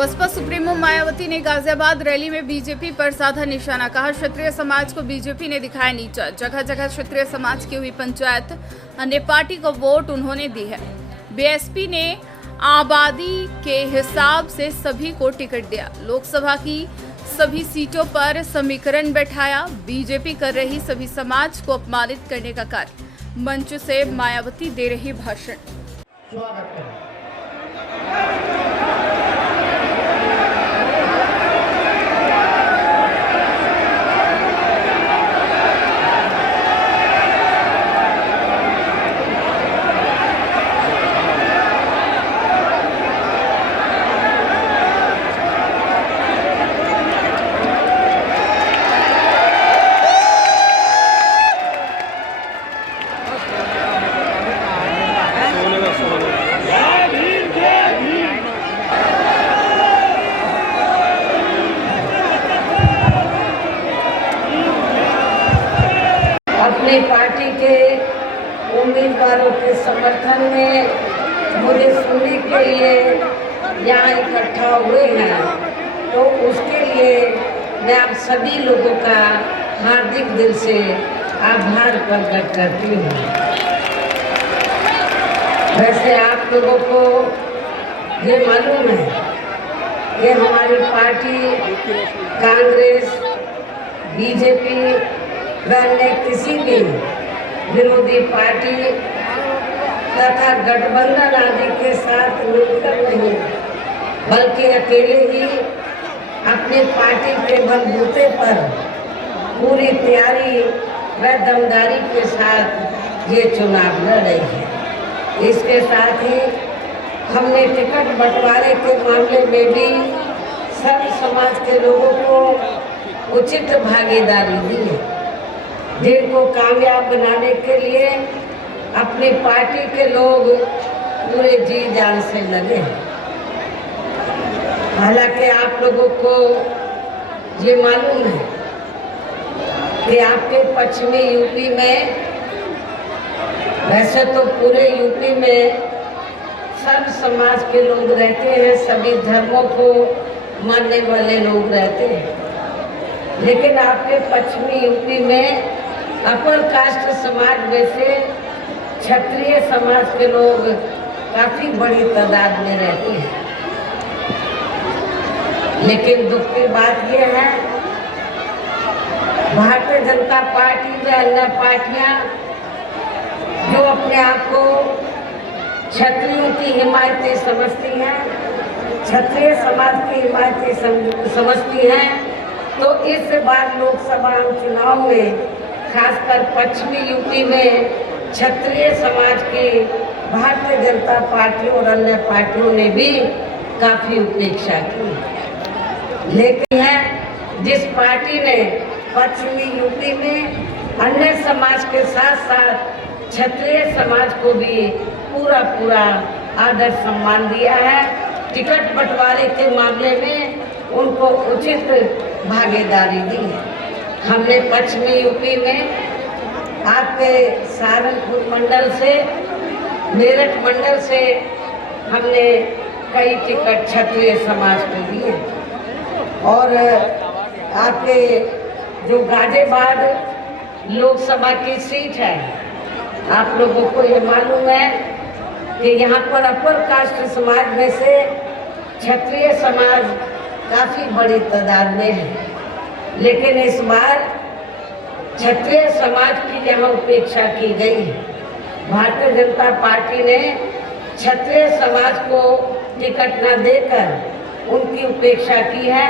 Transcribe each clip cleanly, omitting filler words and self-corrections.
Baspa supremo Mayawati ने Ghaziabad rally में BJP पर साधा निशाना। कहा, क्षत्रिय समाज को बीजेपी ने दिखाया नीचा। जगह जगह क्षत्रिय समाज की हुई पंचायत, अन्य पार्टी को वोट उन्होंने दी है। बीएसपी ने आबादी के हिसाब से सभी को टिकट दिया। लोकसभा की सभी सीटों पर समीकरण बैठाया। बीजेपी कर रही सभी समाज को अपमानित करने का कार्य। मंच से मायावती दे रही भाषण। अपनी पार्टी के उम्मीदवारों के समर्थन में मुझे सुनने के लिए यहाँ इकट्ठा हुए हैं, तो उसके लिए मैं आप सभी लोगों का हार्दिक दिल से आभार प्रकट करती हूँ। वैसे आप लोगों को ये मालूम है कि हमारी पार्टी कांग्रेस, बीजेपी व अन्य किसी भी विरोधी पार्टी तथा गठबंधन आदि के साथ मिलकर नहीं, बल्कि अकेले ही अपनी पार्टी के बलबूते पर पूरी तैयारी व दमदारी के साथ ये चुनाव लड़ रही है। इसके साथ ही हमने टिकट बंटवारे के मामले में भी सब समाज के लोगों को उचित भागीदारी दी है, जिनको कामयाब बनाने के लिए अपनी पार्टी के लोग पूरे जी जान से लगे हैं। हालांकि आप लोगों को ये मालूम है कि आपके पश्चिमी यूपी में, वैसे तो पूरे यूपी में सब समाज के लोग रहते हैं, सभी धर्मों को मानने वाले लोग रहते हैं, लेकिन आपके पश्चिमी यूपी में अपर कास्ट समाज में से क्षत्रिय समाज के लोग काफी बड़ी तादाद में रहते हैं। लेकिन दुख की बात यह है, भारतीय जनता पार्टी व अन्य पार्टियां जो अपने आप को क्षत्रियों की हिमायती समझती हैं, क्षत्रिय समाज की हिमायती समझती हैं, तो इस बार लोकसभा चुनाव में खासकर पश्चिमी यूपी में क्षत्रिय समाज की भारतीय जनता पार्टी और अन्य पार्टियों ने भी काफी उपेक्षा की। लेकिन है जिस पार्टी ने पश्चिमी यूपी में अन्य समाज के साथ साथ क्षत्रिय समाज को भी पूरा आदर सम्मान दिया है, टिकट बंटवारे के मामले में उनको उचित भागीदारी दी है। हमने पश्चिमी यूपी में आपके सहारनपुर मंडल से, मेरठ मंडल से हमने कई टिकट क्षत्रिय समाज को दिए, और आपके जो गाजियाबाद लोकसभा की सीट है, आप लोगों को ये मालूम है कि यहाँ पर अपर कास्ट समाज में से क्षत्रिय समाज काफ़ी बड़ी तादाद में है, लेकिन इस बार क्षत्रिय समाज की यहाँ उपेक्षा की गई है। भारतीय जनता पार्टी ने क्षत्रिय समाज को टिकट न देकर उनकी उपेक्षा की है,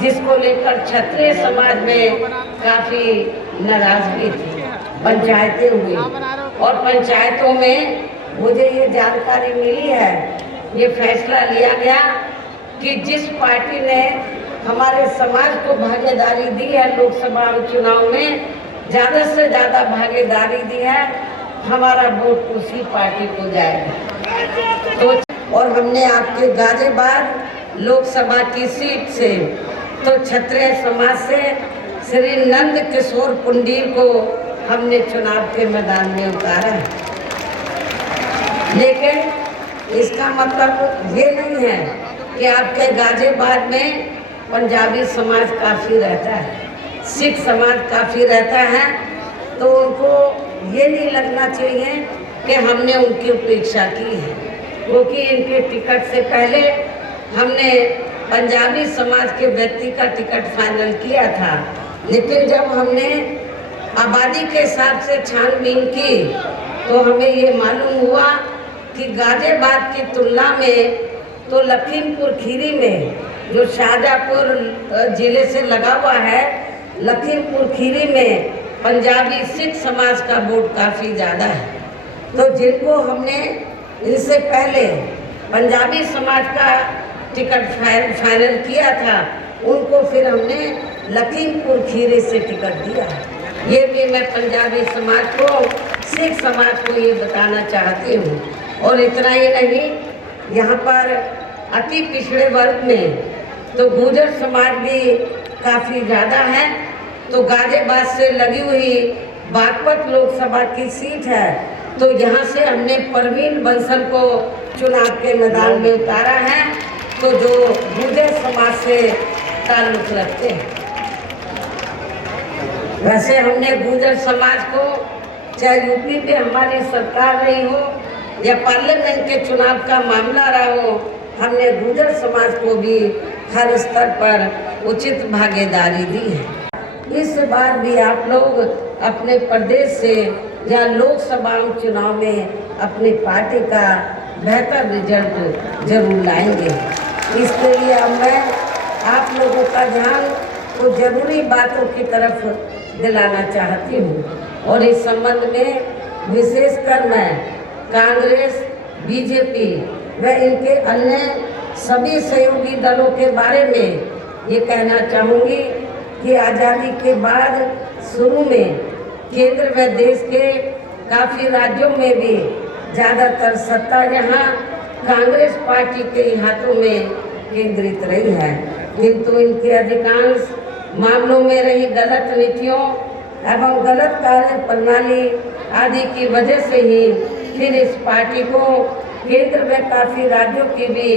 जिसको लेकर क्षत्रिय समाज में काफ़ी नाराजगी थी। पंचायतें हुई और पंचायतों में मुझे ये जानकारी मिली है, ये फैसला लिया गया कि जिस पार्टी ने हमारे समाज को भागीदारी दी है लोकसभा चुनाव में, ज़्यादा से ज़्यादा भागीदारी दी है, हमारा वोट उसी पार्टी को जाएगा। तो और हमने आपके गाजियाबाद लोकसभा की सीट से तो क्षत्रिय समाज से श्री नंद किशोर पुंडीर को हमने चुनाव के मैदान में उतारा है। लेकिन इसका मतलब ये नहीं है कि आपके गाजियाबाद में पंजाबी समाज काफ़ी रहता है, सिख समाज काफ़ी रहता है, तो उनको ये नहीं लगना चाहिए कि हमने उनकी उपेक्षा की है, क्योंकि इनके टिकट से पहले हमने पंजाबी समाज के व्यक्ति का टिकट फाइनल किया था। लेकिन जब हमने आबादी के हिसाब से छानबीन की तो हमें ये मालूम हुआ कि गाजियाबाद की तुलना में तो लखीमपुर खीरी में, जो शाहजहाँपुर जिले से लगा हुआ है, लखीमपुर खीरी में पंजाबी सिख समाज का वोट काफ़ी ज़्यादा है। तो जिनको हमने इनसे पहले पंजाबी समाज का टिकट फाइनल किया था, उनको फिर हमने लखीमपुर खीरी से टिकट दिया। ये भी मैं पंजाबी समाज को, सिख समाज को ये बताना चाहती हूँ। और इतना ही नहीं, यहाँ पर अति पिछड़े वर्ग में तो गुर्जर समाज भी काफ़ी ज़्यादा है। तो गाजियाबाद से लगी हुई बागपत लोकसभा की सीट है, तो यहाँ से हमने परवीन बंसल को चुनाव के मैदान में उतारा है, तो जो गुर्जर समाज से ताल्लुक़ रखते हैं। वैसे हमने गुर्जर समाज को, चाहे यूपी में हमारी सरकार रही हो या पार्लियामेंट के चुनाव का मामला रहा हो, हमने गुर्जर समाज को भी हर स्तर पर उचित भागीदारी दी है। इस बार भी आप लोग अपने प्रदेश से या लोकसभा चुनाव में अपनी पार्टी का बेहतर रिजल्ट जरूर लाएंगे। इसके लिए अब मैं आप लोगों का ध्यान कुछ जरूरी बातों की तरफ दिलाना चाहती हूँ, और इस संबंध में विशेषकर मैं कांग्रेस, बीजेपी व इनके अन्य सभी सहयोगी दलों के बारे में ये कहना चाहूँगी कि आज़ादी के बाद शुरू में केंद्र व देश के काफ़ी राज्यों में भी ज़्यादातर सत्ता यहाँ कांग्रेस पार्टी के हाथों में केंद्रित रही है, किंतु इनके अधिकांश मामलों में रही गलत नीतियों एवं गलत कार्य प्रणाली आदि की वजह से ही फिर इस पार्टी को केंद्र में काफ़ी राज्यों की भी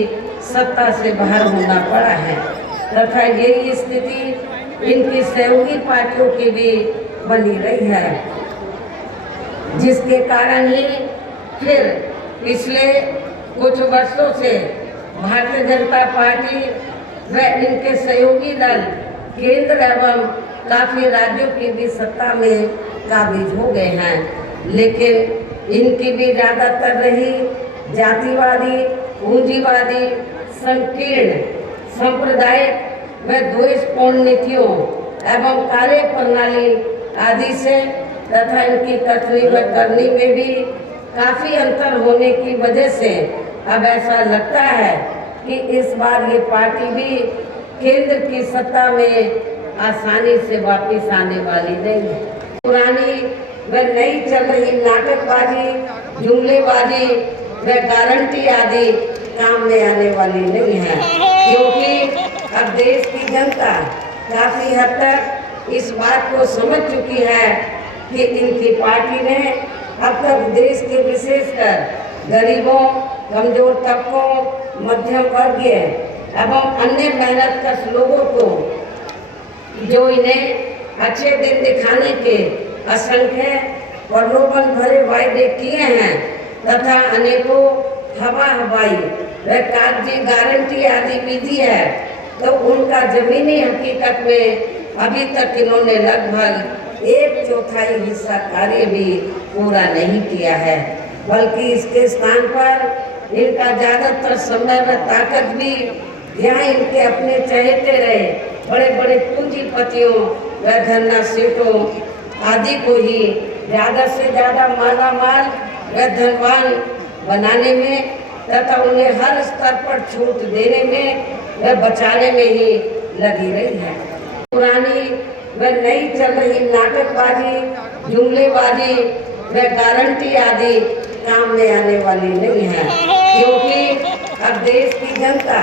सत्ता से बाहर होना पड़ा है, तथा यही स्थिति इनकी सहयोगी पार्टियों की भी बनी रही है, जिसके कारण ही फिर पिछले कुछ वर्षों से भारतीय जनता पार्टी व इनके सहयोगी दल केंद्र एवं काफ़ी राज्यों की भी सत्ता में काबिज हो गए हैं। लेकिन इनकी भी ज़्यादातर रही जातिवादी, पूंजीवादी, संकीर्ण, सांप्रदायिक व द्वेषपूर्ण नीतियों एवं कार्य प्रणाली आदि से तथा इनकी कथनी व करनी में भी काफ़ी अंतर होने की वजह से अब ऐसा लगता है कि इस बार ये पार्टी भी केंद्र की सत्ता में आसानी से वापस आने वाली नहीं है। पुरानी व नई चल रही नाटकबाजी, जुमलेबाजी व गारंटी आदि काम में आने वाली नहीं है, क्योंकि अब देश की जनता काफ़ी हद तक इस बात को समझ चुकी है कि इनकी पार्टी ने अब तक देश के विशेषकर गरीबों, कमजोर तबकों, मध्यम वर्गीय एवं अन्य मेहनतकश लोगों को जो इन्हें अच्छे दिन दिखाने के असंख्य प्रलोभन भरे वायदे किए हैं तथा अनेकों हवाई व कागजी गारंटी आदि भी दी है, तो उनका जमीनी हकीकत में अभी तक इन्होंने लगभग 1/4 हिस्सा कार्य भी पूरा नहीं किया है, बल्कि इसके स्थान पर इनका ज़्यादातर समय व ताकत भी यहाँ इनके अपने चहेते रहे बड़े बड़े पूंजीपतियों व धन्ना सेठों आदि को ही ज़्यादा से ज़्यादा माला माल व धनवान बनाने में तथा उन्हें हर स्तर पर छूट देने में व बचाने में ही लगी रही है। पुरानी व नई चल रही नाटकबाजी, जुमलेबाजी व गारंटी आदि काम में आने वाली नहीं है, क्योंकि अब देश की जनता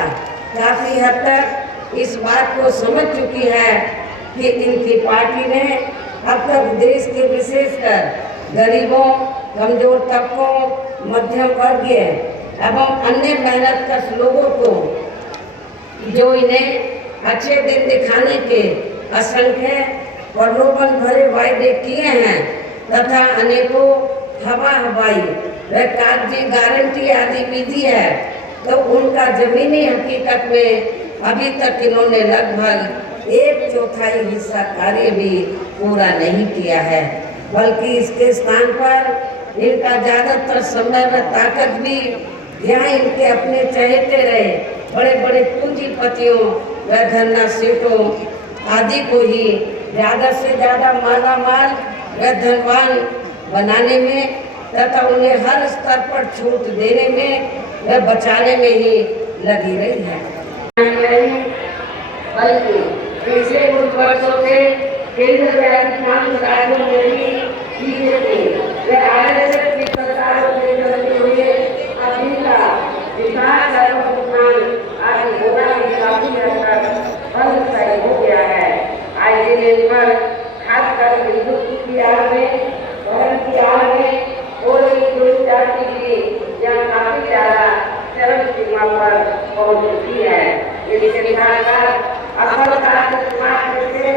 काफ़ी हद तक इस बात को समझ चुकी है कि इनकी पार्टी ने अब तक देश के विशेषकर गरीबों, कमजोर तबकों, मध्यम वर्गीय एवं अन्य मेहनतकश लोगों को जो इन्हें अच्छे दिन दिखाने के असंख्य प्रलोभन भरे वायदे किए हैं तथा अनेकों हवा हवाई व कागजी गारंटी आदि विधि है, तो उनका जमीनी हकीकत में अभी तक इन्होंने लगभग 1/4 हिस्सा कार्य भी पूरा नहीं किया है, बल्कि इसके स्थान पर इनका ज्यादातर समय व ताकत भी यहाँ इनके अपने चहेते रहे बड़े बड़े पूंजीपतियों व धन्ना सेठों आदि को ही ज्यादा से ज्यादा माला माल व धनवान बनाने में तथा उन्हें हर स्तर पर छूट देने में व बचाने में ही लगी रही है। बल्कि पिछले कुछ वर्षों से केंद्र व अधिकांश राज्यों में भी बीजेपी व आरएसएस की सरकारों के चलते हुए अभी का विकास आदि होना भी काफी हद तक बंद हो गया है। आज दिन पर खासकर विद्युत की आड़ में भवन की आड़ में और जाति की यहाँ काफी ज्यादा चरम सीमा पर पहुंच चुकी है। इसके साथ असफलता से